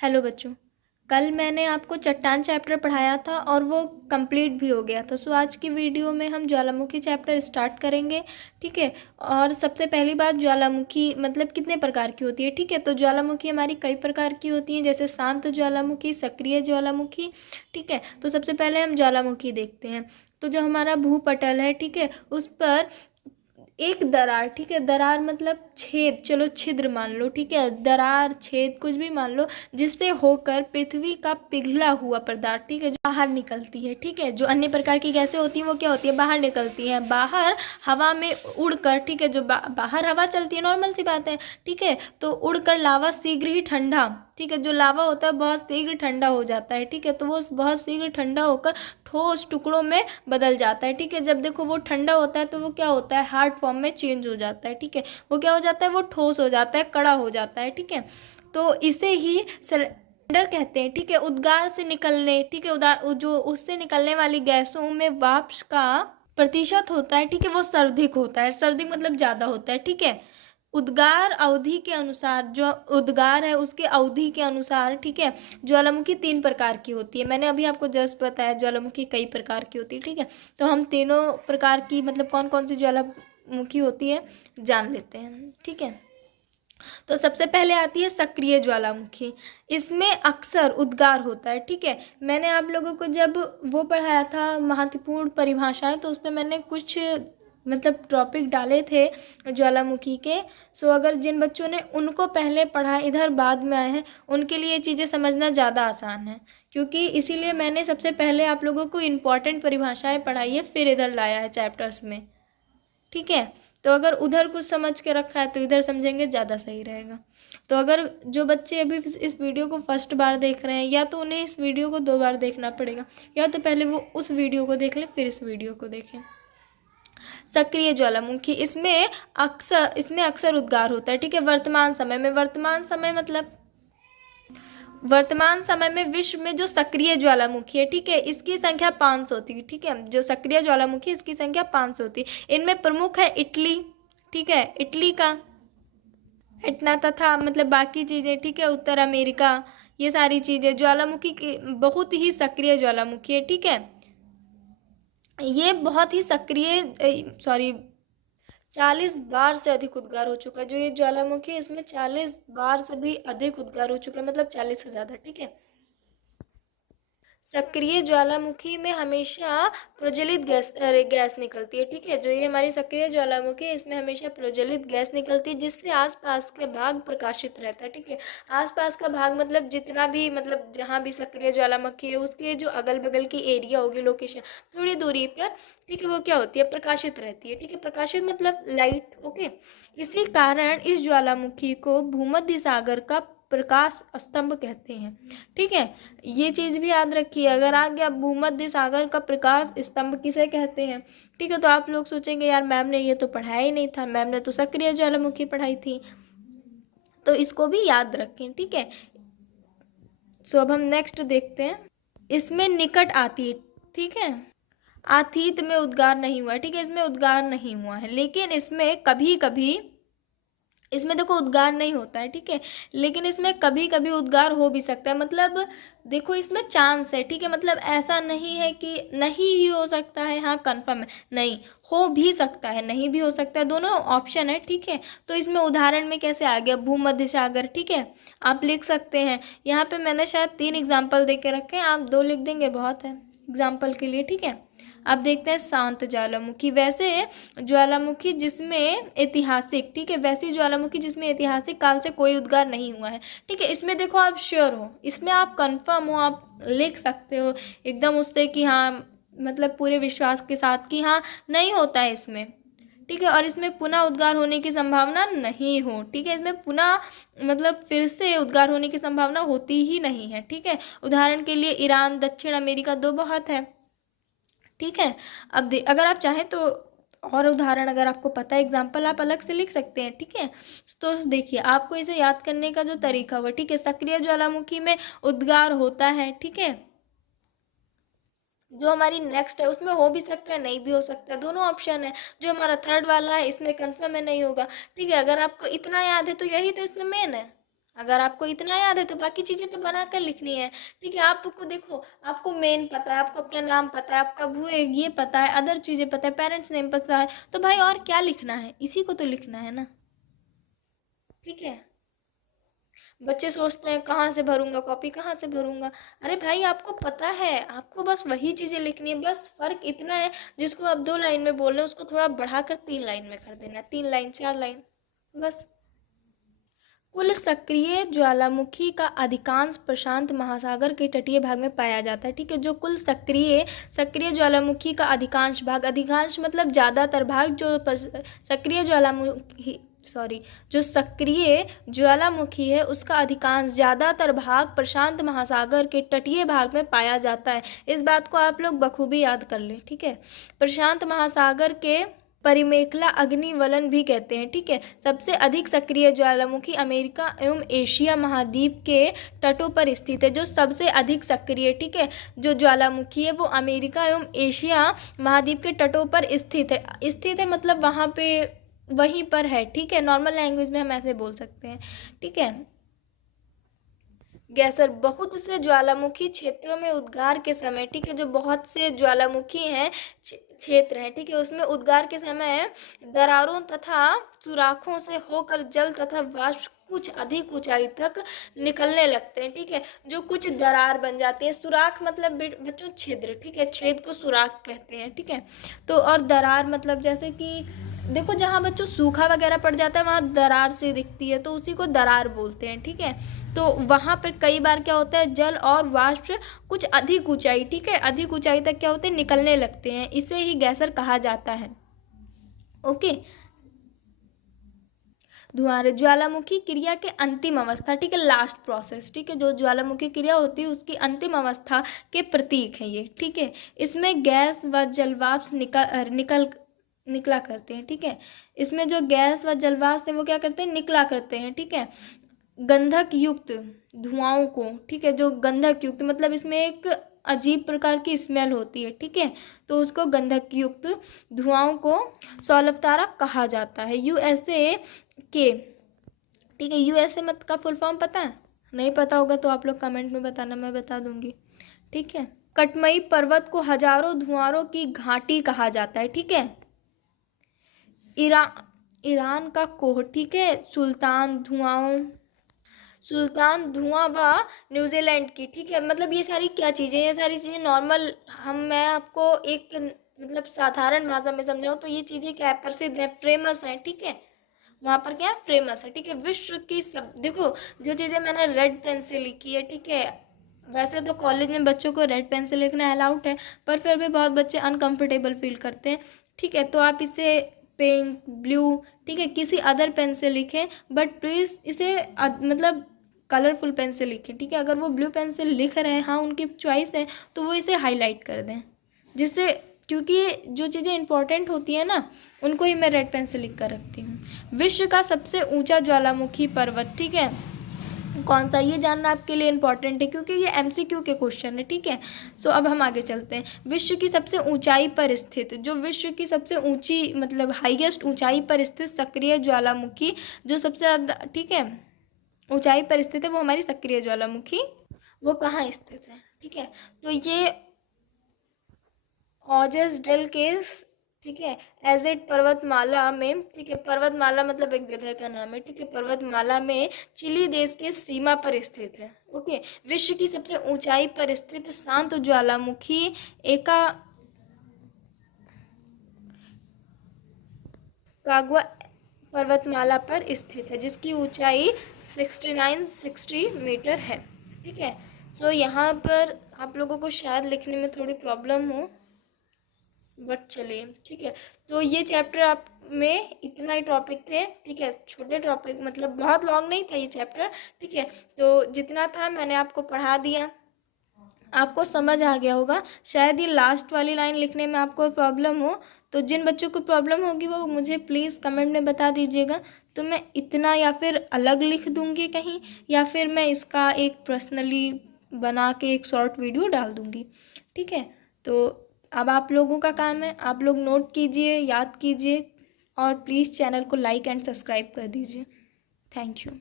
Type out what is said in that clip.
Hello बच्चों। कल मैंने आपको चट्टान चैप्टर पढ़ाया था और वो कंप्लीट भी हो गया था। सो आज की वीडियो में हम ज्वालामुखी चैप्टर स्टार्ट करेंगे। ठीक है। और सबसे पहली बात, ज्वालामुखी मतलब कितने प्रकार की होती है। ठीक है, तो ज्वालामुखी हमारी कई प्रकार की होती हैं, जैसे शांत ज्वालामुखी, सक्रिय ज्वालामुखी। ठीक है, तो सबसे पहले हम ज्वालामुखी देखते हैं। तो जो हमारा भूपटल है, ठीक है, उस पर एक दरार, ठीक है, दरार मतलब छेद, चलो छिद्र मान लो, ठीक है, दरार, छेद, कुछ भी मान लो, जिससे होकर पृथ्वी का पिघला हुआ पदार्थ, ठीक है, जो बाहर निकलती है। ठीक है, जो अन्य प्रकार की गैसें होती हैं वो क्या होती है, बाहर निकलती हैं, बाहर हवा में उड़कर, ठीक है, जो बाहर हवा चलती है, नॉर्मल सी बात है। ठीक है, तो उड़कर लावा शीघ्र ही ठंडा, ठीक है, जो लावा होता है बहुत शीघ्र ठंडा हो जाता है। ठीक है, तो वो बहुत शीघ्र ठंडा होकर ठोस टुकड़ों में बदल जाता है। ठीक है, जब देखो वो ठंडा होता है तो वो क्या होता है, हार्ड फॉर्म में चेंज हो जाता है। ठीक है, वो क्या हो जाता है, वो ठोस हो जाता है, कड़ा हो जाता है। ठीक है, तो इसे ही सिलेंडर कहते हैं। ठीक है, उद्गार से निकलने, ठीक है, जो उससे निकलने वाली गैसों में वाष्प का प्रतिशत होता है, ठीक है, वो सर्वाधिक होता है। सर्वाधिक मतलब ज़्यादा होता है। ठीक है, उद्गार अवधि के अनुसार, जो उद्गार है उसके अवधि के अनुसार, ठीक है, ज्वालामुखी 3 प्रकार की होती है। मैंने अभी आपको जस्ट बताया ज्वालामुखी कई प्रकार की होती है। ठीक है, तो हम तीनों प्रकार की मतलब कौन कौन सी ज्वालामुखी होती है जान लेते हैं। ठीक है, तो सबसे पहले आती है सक्रिय ज्वालामुखी। इसमें अक्सर उद्गार होता है। ठीक है, मैंने आप लोगों को जब वो पढ़ाया था महत्वपूर्ण परिभाषाएं, तो उसमें मैंने कुछ मतलब टॉपिक डाले थे ज्वालामुखी के। सो अगर जिन बच्चों ने उनको पहले पढ़ा, इधर बाद में आए हैं, उनके लिए ये चीज़ें समझना ज़्यादा आसान है, क्योंकि इसीलिए मैंने सबसे पहले आप लोगों को इम्पॉर्टेंट परिभाषाएं पढ़ाई है, फिर इधर लाया है चैप्टर्स में। ठीक है, तो अगर उधर कुछ समझ के रखा है तो इधर समझेंगे, ज़्यादा सही रहेगा। तो अगर जो बच्चे अभी इस वीडियो को फर्स्ट बार देख रहे हैं, या तो उन्हें इस वीडियो को 2 बार देखना पड़ेगा, या तो पहले वो उस वीडियो को देख लें फिर इस वीडियो को देखें। सक्रिय ज्वालामुखी, इसमें अक्सर उद्गार होता है। ठीक है, वर्तमान समय मतलब वर्तमान समय में विश्व में जो सक्रिय ज्वालामुखी है, ठीक है, इसकी संख्या 500 थी। ठीक है, जो सक्रिय ज्वालामुखी इसकी संख्या 500 थी। इनमें प्रमुख है इटली, ठीक है, इटली का इटना तथा मतलब बाकी चीज़ें, ठीक है, उत्तर अमेरिका, ये सारी चीज़ें ज्वालामुखी की बहुत ही सक्रिय ज्वालामुखी है। ठीक है, ये बहुत ही सक्रिय 40 बार से अधिक उद्गार हो चुका है। जो ये ज्वालामुखी है इसमें 40 बार से भी अधिक उद्गार हो चुका है, मतलब 40 से ज़्यादा। ठीक है, सक्रिय ज्वालामुखी में हमेशा प्रज्वलित गैस निकलती है। ठीक है, जो ये हमारी सक्रिय ज्वालामुखी है इसमें हमेशा प्रज्वलित गैस निकलती है, जिससे आसपास के भाग प्रकाशित रहता है। ठीक है, आसपास का भाग मतलब जितना भी मतलब जहाँ भी सक्रिय ज्वालामुखी है उसके जो अगल बगल की एरिया होगी, लोकेशन थोड़ी दूरी पर, ठीक है, वो क्या होती है, प्रकाशित रहती है। ठीक है, प्रकाशित मतलब लाइट। ओके, इसी कारण इस ज्वालामुखी को भूमध्य सागर का प्रकाश स्तंभ कहते हैं। ठीक है, ये चीज़ भी याद रखिए, अगर आ गया भूमध्य सागर का प्रकाश स्तंभ किसे कहते हैं। ठीक है, तो आप लोग सोचेंगे यार मैम ने ये तो पढ़ाया ही नहीं था, मैम ने तो सक्रिय ज्वालामुखी पढ़ाई थी, तो इसको भी याद रखें। ठीक है, सो अब हम नेक्स्ट देखते हैं। इसमें निकट आती, ठीक है, आतीत में उद्गार नहीं हुआ। ठीक है, इसमें उद्गार नहीं हुआ है, लेकिन इसमें कभी कभी, इसमें देखो उद्गार नहीं होता है। ठीक है, लेकिन इसमें कभी कभी उद्गार हो भी सकता है, मतलब देखो इसमें चांस है। ठीक है, मतलब ऐसा नहीं है कि नहीं ही हो सकता है, हाँ कंफर्म है, नहीं हो भी सकता है, नहीं भी हो सकता है, दोनों ऑप्शन है। ठीक है, तो इसमें उदाहरण में कैसे आ गया, भूमध्य सागर। ठीक है, आप लिख सकते हैं, यहाँ पे मैंने शायद 3 एग्जाम्पल दे के रखे हैं, आप 2 लिख देंगे बहुत है एग्जाम्पल के लिए। ठीक है, अब देखते हैं शांत ज्वालामुखी। वैसे ज्वालामुखी जिसमें ऐतिहासिक, ठीक है, वैसी ज्वालामुखी जिसमें ऐतिहासिक काल से कोई उद्गार नहीं हुआ है। ठीक है, इसमें देखो आप श्योर हो, इसमें आप कंफर्म हो, आप लिख सकते हो एकदम उससे कि हाँ मतलब पूरे विश्वास के साथ कि हाँ नहीं होता है इसमें। ठीक है, और इसमें पुनः उद्गार होने की संभावना नहीं हो। ठीक है, इसमें पुनः मतलब फिर से उद्गार होने की संभावना होती ही नहीं है। ठीक है, उदाहरण के लिए ईरान, दक्षिण अमेरिका, 2 बहुत है। ठीक है, अब अगर आप चाहें तो और उदाहरण अगर आपको पता है एग्जाम्पल आप अलग से लिख सकते हैं। ठीक है, तो देखिए आपको इसे याद करने का जो तरीका हुआ, ठीक है, सक्रिय ज्वालामुखी में उद्गार होता है। ठीक है, जो हमारी नेक्स्ट है उसमें हो भी सकता है, नहीं भी हो सकता है, दोनों ऑप्शन है। जो हमारा थर्ड वाला है इसमें कंफर्म है, नहीं होगा। ठीक है, अगर आपको इतना याद है तो यही तो इसमें मेन है, अगर आपको इतना याद है तो बाकी चीज़ें तो बना कर लिखनी है। ठीक है, आपको देखो, आपको मेन पता है, आपको अपना नाम पता है, आपका वो ये पता है, अदर चीज़ें पता है, पेरेंट्स नेम पता है, तो भाई और क्या लिखना है, इसी को तो लिखना है ना। ठीक है, बच्चे सोचते हैं कहाँ से भरूंगा कॉपी, कहाँ से भरूंगा। अरे भाई आपको पता है, आपको बस वही चीज़ें लिखनी है, बस फर्क इतना है जिसको आप 2 लाइन में बोल रहे हो उसको थोड़ा बढ़ाकर 3 लाइन में कर देना, 3 लाइन 4 लाइन बस। कुल सक्रिय ज्वालामुखी का अधिकांश प्रशांत महासागर के तटीय भाग में पाया जाता है। ठीक है, जो कुल सक्रिय सक्रिय ज्वालामुखी का अधिकांश भाग, अधिकांश मतलब ज़्यादातर भाग, जो सक्रिय ज्वालामुखी जो सक्रिय ज्वालामुखी है उसका अधिकांश ज़्यादातर भाग प्रशांत महासागर के तटीय भाग में पाया जाता है। इस बात को आप लोग बखूबी याद कर लें। ठीक है, प्रशांत महासागर के परिमेखला अग्निवलन भी कहते हैं। ठीक है, सबसे अधिक सक्रिय ज्वालामुखी अमेरिका एवं एशिया महाद्वीप के तटों पर स्थित है। जो सबसे अधिक सक्रिय, ठीक है, जो ज्वालामुखी है वो अमेरिका एवं एशिया महाद्वीप के तटों पर स्थित है। स्थित है मतलब वहाँ पे वहीं पर है। ठीक है, नॉर्मल लैंग्वेज में हम ऐसे बोल सकते हैं। ठीक है, गैसर, बहुत से ज्वालामुखी क्षेत्रों में उद्गार के समय, ठीक है, जो बहुत से ज्वालामुखी हैं क्षेत्र हैं, ठीक है, उसमें उद्गार के समय दरारों तथा सुराखों से होकर जल तथा वाष्प कुछ अधिक ऊंचाई तक निकलने लगते हैं। ठीक है, जो कुछ दरार बन जाती है, सुराख मतलब बच्चों छिद्र, ठीक है, छेद को सुराख कहते हैं। ठीक है, तो और दरार मतलब जैसे कि देखो जहाँ बच्चों सूखा वगैरह पड़ जाता है वहाँ दरार से दिखती है, तो उसी को दरार बोलते हैं। ठीक है, तो वहाँ पर कई बार क्या होता है, जल और वाष्प कुछ अधिक ऊंचाई, ठीक है, अधिक ऊंचाई तक क्या होते हैं, निकलने लगते हैं, इसे ही गैसर कहा जाता है। ओके, धुआं, ज्वालामुखी क्रिया के अंतिम अवस्था, ठीक है, लास्ट प्रोसेस, ठीक है, जो ज्वालामुखी क्रिया होती है उसकी अंतिम अवस्था के प्रतीक है ये। ठीक है, इसमें गैस व जलवाष्प निकला करते हैं। ठीक है, इसमें जो गैस व जलवाष्प है वो क्या करते हैं, निकला करते हैं। ठीक है, गंधक युक्त धुआंओं को, ठीक है, जो गंधक युक्त मतलब इसमें एक अजीब प्रकार की स्मेल होती है। ठीक है, तो उसको गंधक युक्त धुआंओं को सौलभतारा कहा जाता है। यूएसए के, ठीक है, यूएसए मत का फुल फॉर्म पता है, नहीं पता होगा तो आप लोग कमेंट में बताना, मैं बता दूंगी। ठीक है, कटमई पर्वत को हजारों धुआरों की घाटी कहा जाता है। ठीक है, ईरान का कोह, ठीक है, सुल्तान धुआं व न्यूजीलैंड की, ठीक है, मतलब ये सारी क्या चीज़ें, ये सारी चीज़ें नॉर्मल मैं आपको एक मतलब साधारण भाषा में समझाऊँ तो ये चीज़ें क्या है, प्रसिद्ध है, फेमस है। ठीक है, वहाँ पर क्या फेमस है। ठीक है, विश्व की सब, देखो जो चीज़ें मैंने रेड पेन से लिखी है, ठीक है, वैसे तो कॉलेज में बच्चों को रेड पेन से लिखना अलाउड है, पर फिर भी बहुत बच्चे अनकंफर्टेबल फील करते हैं। ठीक है, तो आप इसे पिंक, ब्लू, ठीक है, किसी अदर पेन से लिखें, बट प्लीज़ इसे मतलब कलरफुल पेन से लिखें। ठीक है, अगर वो ब्लू पेन से लिख रहे हैं, हाँ उनकी चॉइस है, तो वो इसे हाईलाइट कर दें, जिससे, क्योंकि जो चीज़ें इंपॉर्टेंट होती है ना उनको ही मैं रेड पेन से लिख कर रखती हूँ। विश्व का सबसे ऊंचा ज्वालामुखी पर्वत, ठीक है, कौन सा, ये जानना आपके लिए इंपॉर्टेंट है क्योंकि ये एमसीक्यू के क्वेश्चन है। ठीक है, सो अब हम आगे चलते हैं। विश्व की सबसे ऊंचाई पर स्थित, जो विश्व की सबसे ऊंची मतलब हाईएस्ट ऊंचाई पर स्थित सक्रिय ज्वालामुखी, जो सबसे ज़्यादा, ठीक है, ऊंचाई पर स्थित है वो हमारी सक्रिय ज्वालामुखी, वो कहाँ स्थित है। ठीक है, तो ये ऑजस डेल केस, ठीक है, एजेड पर्वतमाला में, ठीक है, पर्वतमाला मतलब एक जगह का नाम है। ठीक है, पर्वतमाला में चिली देश के सीमा पर स्थित है। ओके, विश्व की सबसे ऊंचाई पर स्थित शांत ज्वालामुखी एका कागवा पर्वतमाला पर स्थित है, जिसकी ऊंचाई 6960 मीटर है। ठीक है, सो यहाँ पर आप लोगों को शायद लिखने में थोड़ी प्रॉब्लम हो, बट चलिए, ठीक है, तो ये चैप्टर आप में इतना ही टॉपिक थे। ठीक है, छोटे टॉपिक मतलब बहुत लॉन्ग नहीं था ये चैप्टर। ठीक है, तो जितना था मैंने आपको पढ़ा दिया, आपको समझ आ गया होगा। शायद ये लास्ट वाली लाइन लिखने में आपको प्रॉब्लम हो, तो जिन बच्चों को प्रॉब्लम होगी वो मुझे प्लीज़ कमेंट में बता दीजिएगा, तो मैं इतना या फिर अलग लिख दूँगी कहीं, या फिर मैं इसका एक पर्सनली बना के एक शॉर्ट वीडियो डाल दूँगी। ठीक है, तो अब आप लोगों का काम है, आप लोग नोट कीजिए, याद कीजिए, और प्लीज़ चैनल को लाइक एंड सब्सक्राइब कर दीजिए। Thank you.